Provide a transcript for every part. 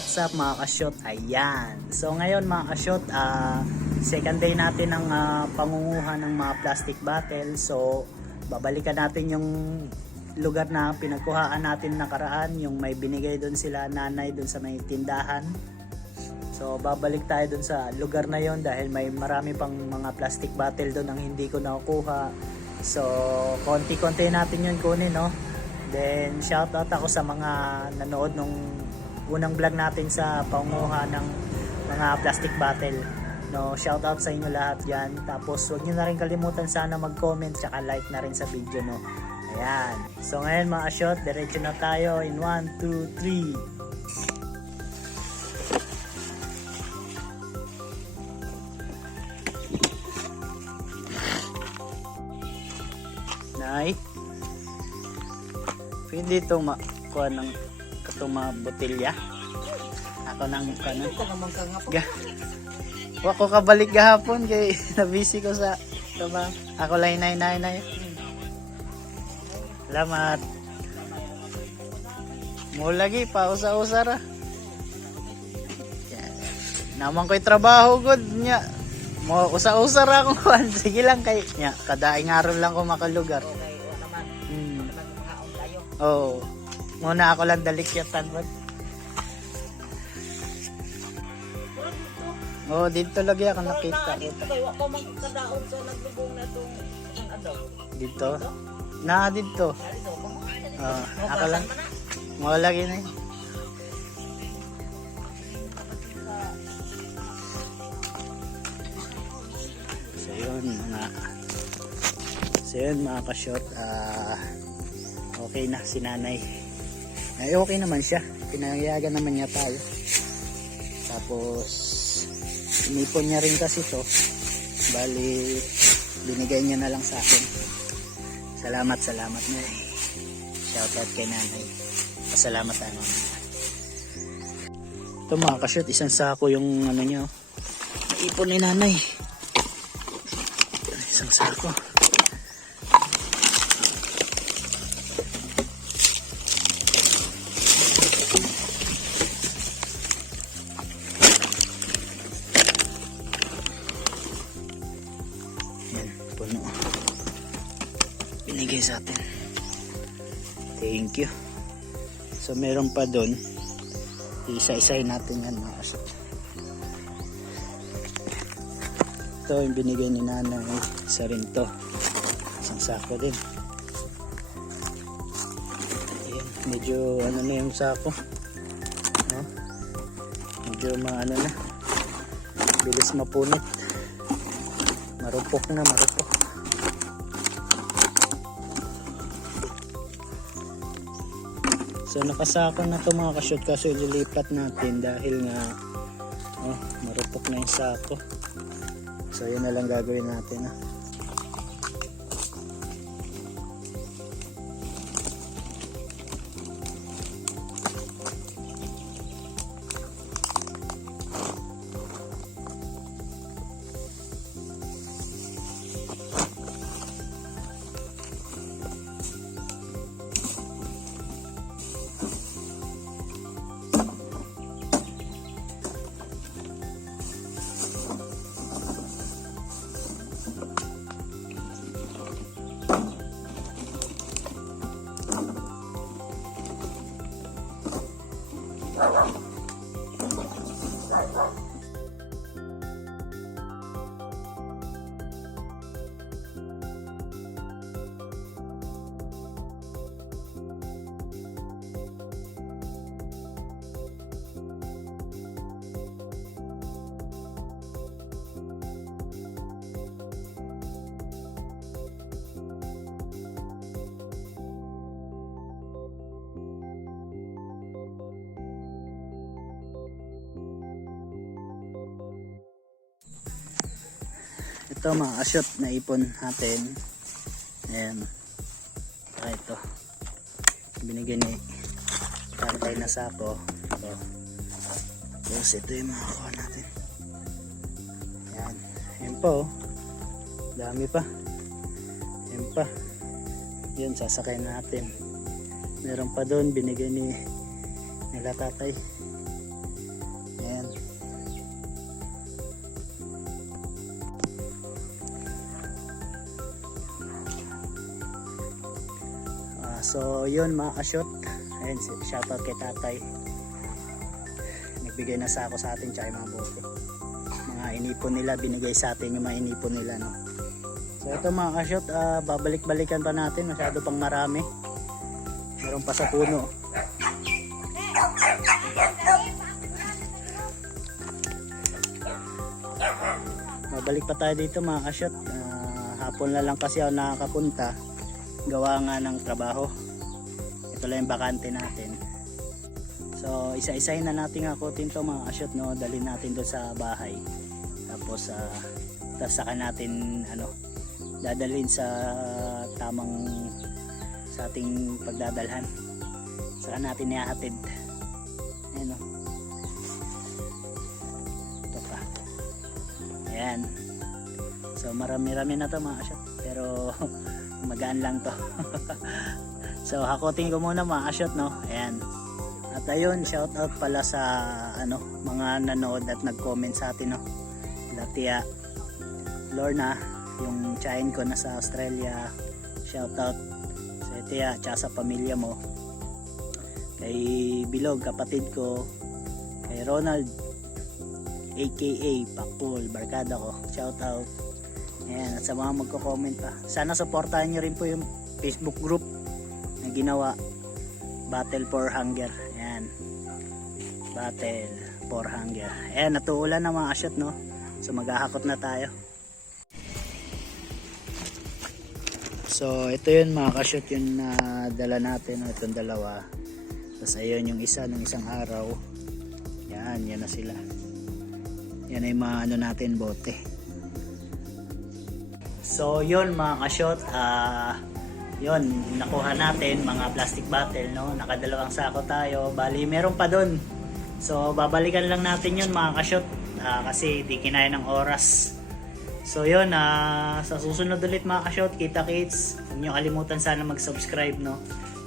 What's up mga ka-shoot? Ayan. So ngayon mga ka-shoot, second day natin ng pangunguha ng mga plastic bottle. So babalikan natin yung lugar na pinagkuhaan natin nakaraan, yung may binigay doon sila nanay doon sa may tindahan. So babalik tayo doon sa lugar na yon dahil may marami pang mga plastic bottle doon ang hindi ko nakukuha. So konti-konti natin yun kunin, no? Then shoutout ako sa mga nanood nung unang vlog natin sa pangunguha ng mga plastic bottle. No, shoutout sa inyo lahat diyan. Tapos huwag niyo na rin kalimutan sana mag-comment tsaka like na rin sa video, no. Ayan. So ngayon mga shot, diretso na tayo in 1, 2, 3. Nay. Pwede itong makuha ng katuma botilya. Ako nang kanan. Wako kabalik gahapon kay nabisi ko sa trabaho. Ako lang nay. Salamat. Mo lagi pa usa-usa ra. Naman ko'y trabaho gud nya. Mo usa-usa ra akong kuan. Sige lang kay nya kadaing araw lang ko makalugar. Oh, muna ako lang dalikyatan ba? Oh, dito lagi ako nakita. Dito kayo, ako magkadaon sa naglubong na itong ano? Dito? Na dito. Ako lang. Mo lagi na. So yun mga ka-short, okay na si nanay. Ay, okay naman siya. Pinayagan naman niya tayo. Tapos inipon niya rin kasi to. Bali binigay niya na lang sa akin. Salamat na. Shoutout kay nanay. Pasalamat ano. Ito mga ka-shoot, isang sako yung ano niya. Naipon ni nanay. Isang sako. Puno. Binigay sa atin. Thank you. So meron pa doon. Isa-isay natin yan mga kasya. Ito yung binigay ni nanay. Isa rin to. Isang sako din. Ayan. Medyo ano na yung sako. No? Medyo maano na. Bilis mapunit. Marupok. So nakasako na to mga ka-shoot, kaso ililipat natin dahil nga marupok na yung sako. So yun na lang gagawin natin . Ito mga ka-shoot na ipon natin. Ayan. Ito. Binigyan ni tatay na sako. Ito. Tapos ito yung mga kuha natin. Ayan. Ayan pa oh. Dami pa. Ayan pa. Yun, sasakay natin. Meron pa doon binigyan ni nila tatay. So yun mga ka-shoot, ayun, shoutout kay tatay, nagbigay na sa ako sa atin tsaka yung mga bote, mga inipon nila, binigay sa atin yung mga inipon nila, no? So ito mga ka-shoot, babalik-balikan pa natin, masyado pang marami, meron pa sa puno. Babalik pa tayo dito mga ka-shoot. Hapon na lang kasi ako nakakapunta, gawa nga ng trabaho. Ito lang yung bakante natin. So isa-isahin na natin hakutin to mga ka-shoot, no? Dalhin natin doon sa bahay, tapos saka natin dadalhin sa tamang sa ating pagdadalhan, saka natin ihahatid. Ayan, oh. Ito pa. Ayan. So marami-rami na to mga ka-shoot, pero magaan lang to. So hakutin ko muna mga ka-shoot, no? Ayan. At ayun, shout out pala sa mga nanood at nag-comment sa atin, no? Latia Lorna, yung chain ko na sa Australia, shout out sa Tia tsaka sa pamilya mo, kay Bilog kapatid ko, kay Ronald aka Pakpul, barkada ko, shout out. Ayan, at sa mga magko-comment pa, sana supportahan nyo rin po yung Facebook group na ginawa, Battle for Hunger. Ayan, Battle for Hunger. Ayan, natuulan na mga ka-shoot, no? So maghahakot na tayo. So ito yun mga ka-shoot, yung dala natin, itong dalawa. Tapos ayun yung isa ng isang araw. Yan na sila. Yan ay mga natin, bote. So yun mga ka-shoot, yun, nakuha natin mga plastic bottle, no? Nakadalawang sako tayo. Bali meron pa dun. So babalikan lang natin yun mga ka-shoot, kasi di kinaya ng oras. So yun, sa susunod ulit mga ka-shoot, kita kits. Huwag nyo kalimutan sana mag-subscribe, no?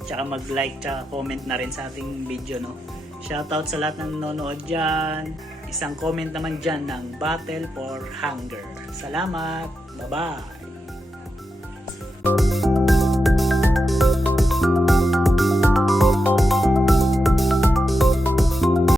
Tsaka mag-like, tsaka comment na rin sa ating video, no? Shoutout sa lahat ng nanonood dyan. Isang comment naman dyan ng Battle for Hunger. Salamat! Bye-bye!